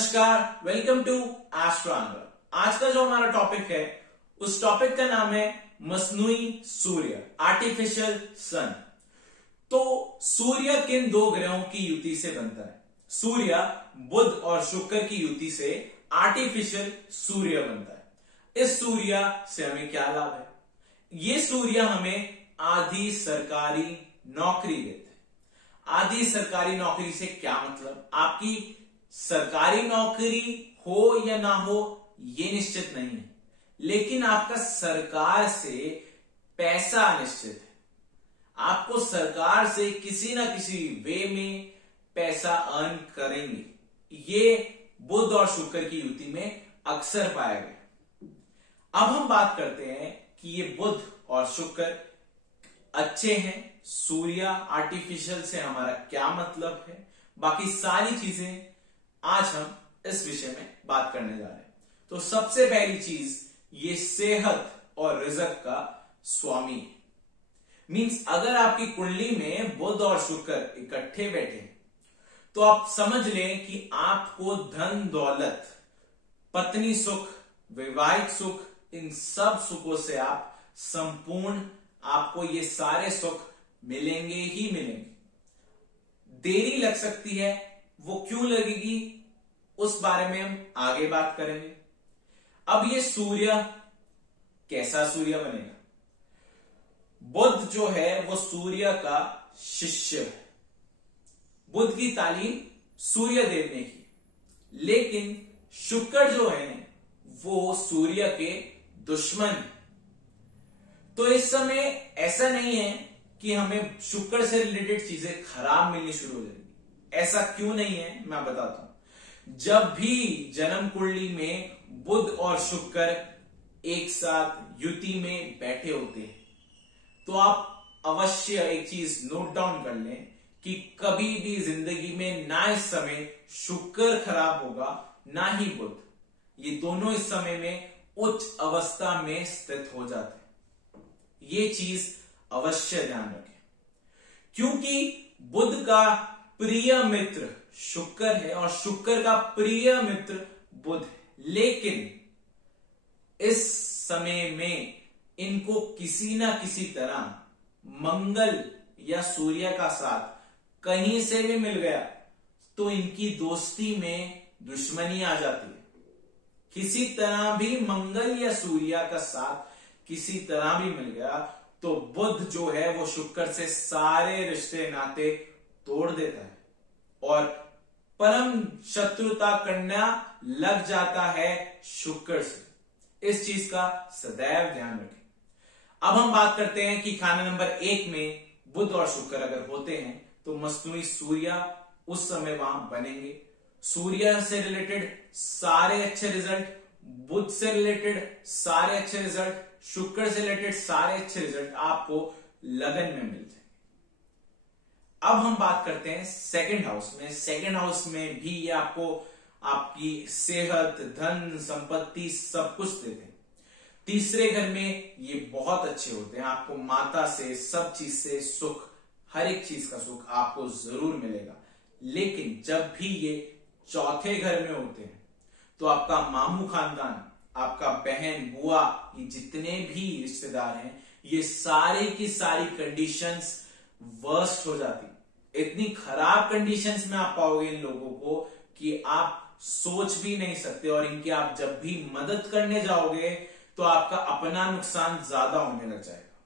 नमस्कार, welcome to एस्ट्रोएंगल। आज का जो हमारा टॉपिक है उस टॉपिक का नाम है मसनूई सूर्य, आर्टिफिशियल सन। तो सूर्य किन दो ग्रहों की युति से बनता है? सूर्य बुध और शुक्र की युति से आर्टिफिशियल सूर्य बनता है। इस सूर्य से हमें क्या लाभ है? ये सूर्य हमें आधी सरकारी नौकरी देते हैं। आधी सरकारी नौकरी से क्या मतलब? आपकी सरकारी नौकरी हो या ना हो ये निश्चित नहीं है, लेकिन आपका सरकार से पैसा निश्चित है। आपको सरकार से किसी ना किसी वे में पैसा अर्न करेंगे। ये बुध और शुक्र की युति में अक्सर पाया गया। अब हम बात करते हैं कि ये बुध और शुक्र अच्छे हैं। सूर्य आर्टिफिशियल से हमारा क्या मतलब है, बाकी सारी चीजें आज हम इस विषय में बात करने जा रहे हैं। तो सबसे पहली चीज, ये सेहत और रिजक का स्वामी है। मींस अगर आपकी कुंडली में बुध और शुक्र इकट्ठे बैठे तो आप समझ लें कि आपको धन दौलत, पत्नी सुख, वैवाहिक सुख, इन सब सुखों से आप संपूर्ण, आपको ये सारे सुख मिलेंगे ही मिलेंगे। देरी लग सकती है, वो क्यों लगेगी उस बारे में हम आगे बात करेंगे। अब ये सूर्य कैसा सूर्य बनेगा? बुध जो है वो सूर्य का शिष्य है। बुध की तालीम सूर्य देव ने की, लेकिन शुक्र जो है वो सूर्य के दुश्मन है। तो इस समय ऐसा नहीं है कि हमें शुक्र से रिलेटेड चीजें खराब मिलनी शुरू हो जाएगी। ऐसा क्यों नहीं है, मैं बताता हूं। जब भी जन्म कुंडली में बुध और शुक्र एक साथ युति में बैठे होते हैं तो आप अवश्य एक चीज नोट डाउन कर लें कि कभी भी जिंदगी में ना इस समय शुक्र खराब होगा ना ही बुध। ये दोनों इस समय में उच्च अवस्था में स्थित हो जाते हैं। ये चीज अवश्य ध्यान रखें, क्योंकि बुध का प्रिय मित्र शुक्र है और शुक्र का प्रिय मित्र बुध है। लेकिन इस समय में इनको किसी ना किसी तरह मंगल या सूर्य का साथ कहीं से भी मिल गया तो इनकी दोस्ती में दुश्मनी आ जाती है। किसी तरह भी मंगल या सूर्य का साथ किसी तरह भी मिल गया तो बुध जो है वो शुक्र से सारे रिश्ते नाते तोड़ देता है और परम शत्रुता करना लग जाता है शुक्र से। इस चीज का सदैव ध्यान रखें। अब हम बात करते हैं कि खाना नंबर 1 में बुध और शुक्र अगर होते हैं तो मसनूई सूर्य उस समय वहां बनेंगे। सूर्य से रिलेटेड सारे अच्छे रिजल्ट, बुध से रिलेटेड सारे अच्छे रिजल्ट, शुक्र से रिलेटेड सारे अच्छे रिजल्ट आपको लगन में मिल जाएंगे। अब हम बात करते हैं सेकंड हाउस में। सेकंड हाउस में भी ये आपको आपकी सेहत, धन, संपत्ति सब कुछ देते हैं। तीसरे घर में ये बहुत अच्छे होते हैं। आपको माता से, सब चीज से सुख, हर एक चीज का सुख आपको जरूर मिलेगा। लेकिन जब भी ये चौथे घर में होते हैं तो आपका मामू खानदान, आपका बहन, बुआ, ये जितने भी रिश्तेदार हैं, ये सारे की सारी कंडीशंस वर्स्ट हो जाती। इतनी खराब कंडीशंस में आप पाओगे इन लोगों को कि आप सोच भी नहीं सकते। और इनकी आप जब भी मदद करने जाओगे तो आपका अपना नुकसान ज्यादा होने लग जाएगा।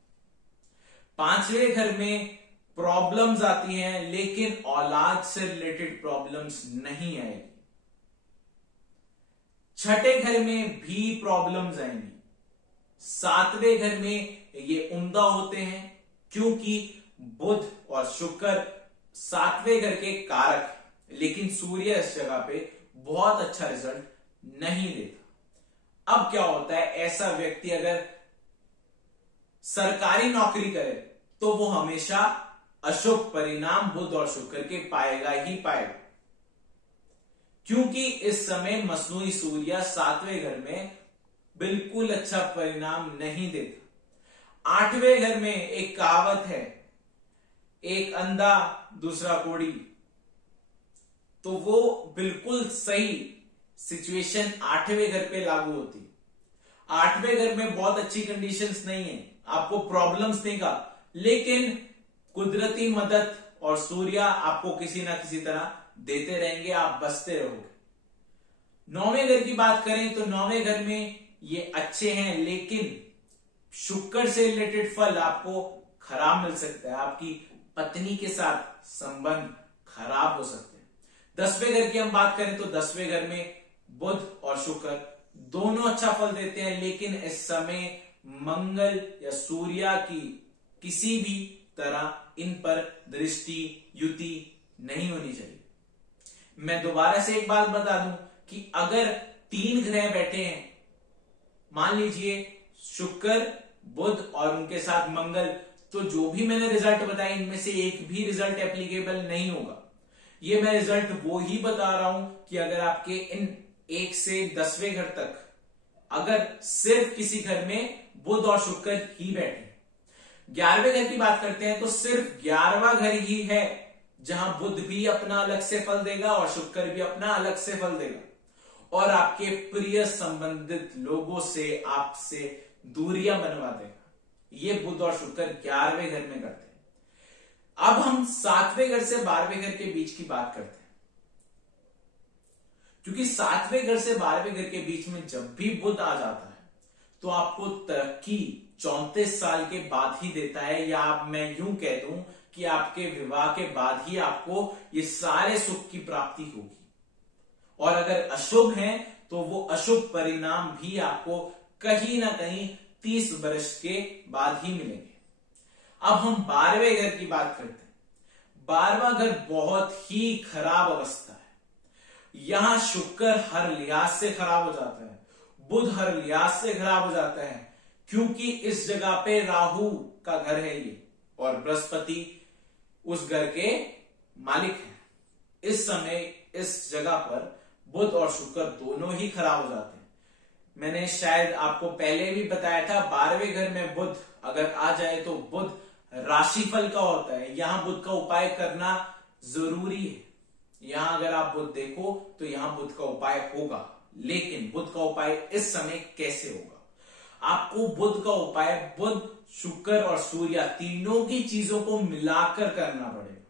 पांचवें घर में प्रॉब्लम्स आती हैं, लेकिन औलाद से रिलेटेड प्रॉब्लम्स नहीं आएगी। छठे घर में भी प्रॉब्लम्स आएंगी। सातवें घर में ये उम्दा होते हैं, क्योंकि बुध और शुक्र सातवें घर के कारक, लेकिन सूर्य इस जगह पे बहुत अच्छा रिजल्ट नहीं देता। अब क्या होता है, ऐसा व्यक्ति अगर सरकारी नौकरी करे तो वो हमेशा अशुभ परिणाम बुध और शुक्र के पाएगा ही पाएगा, क्योंकि इस समय मसनूई सूर्य सातवें घर में बिल्कुल अच्छा परिणाम नहीं देता। आठवें घर में एक कहावत है, एक अंधा दूसरा कोढ़ी, तो वो बिल्कुल सही सिचुएशन 8वें घर पे लागू होती है। 8वें घर में बहुत अच्छी कंडीशंस नहीं है, आपको प्रॉब्लम्स देगा, लेकिन कुदरती मदद और सूर्य आपको किसी ना किसी तरह देते रहेंगे, आप बचते रहोगे। 9वें घर की बात करें तो 9वें घर में ये अच्छे हैं, लेकिन शुक्र से रिलेटेड फल आपको खराब मिल सकता है, आपकी पत्नी के साथ संबंध खराब हो सकते हैं। 10वें घर की हम बात करें तो 10वें घर में बुध और शुक्र दोनों अच्छा फल देते हैं, लेकिन इस समय मंगल या सूर्य की किसी भी तरह इन पर दृष्टि युति नहीं होनी चाहिए। मैं दोबारा से एक बात बता दूं कि अगर 3 ग्रह बैठे हैं, मान लीजिए शुक्र, बुध और उनके साथ मंगल, तो जो भी मैंने रिजल्ट बताया इनमें से एक भी रिजल्ट एप्लीकेबल नहीं होगा। ये मैं रिजल्ट वो ही बता रहा हूं कि अगर आपके इन 1 से 10वें घर तक अगर सिर्फ किसी घर में बुध और शुक्र ही बैठे। 11वें घर की बात करते हैं तो सिर्फ 11वां घर ही है जहां बुध भी अपना अलग से फल देगा और शुक्र भी अपना अलग से फल देगा और आपके प्रिय संबंधित लोगों से आपसे दूरियां बनवा देगा। ये बुध और शुक्र 11वें घर में करते हैं। अब हम 7वें घर से 12वें घर के बीच की बात करते हैं, क्योंकि 7वें घर से 12वें घर के बीच में जब भी बुध आ जाता है तो आपको तरक्की 34 साल के बाद ही देता है, या मैं यूं कह दूं कि आपके विवाह के बाद ही आपको ये सारे सुख की प्राप्ति होगी। और अगर अशुभ है तो वो अशुभ परिणाम भी आपको कहीं ना कहीं 30 वर्ष के बाद ही मिलेंगे। अब हम 12वें घर की बात करते हैं। 12वां घर बहुत ही खराब अवस्था है। यहां शुक्र हर लिहाज से खराब हो जाता है, बुध हर लिहाज से खराब हो जाता है, क्योंकि इस जगह पे राहु का घर है ये, और बृहस्पति उस घर के मालिक हैं। इस समय इस जगह पर बुध और शुक्र दोनों ही खराब हो जाते हैं। मैंने शायद आपको पहले भी बताया था, 12वें घर में बुध अगर आ जाए तो बुध राशिफल का होता है। यहां बुध का उपाय करना जरूरी है। यहां अगर आप बुध देखो तो यहां बुध का उपाय होगा, लेकिन बुध का उपाय इस समय कैसे होगा? आपको बुध का उपाय बुध, शुक्र और सूर्य तीनों की चीजों को मिलाकर करना पड़ेगा।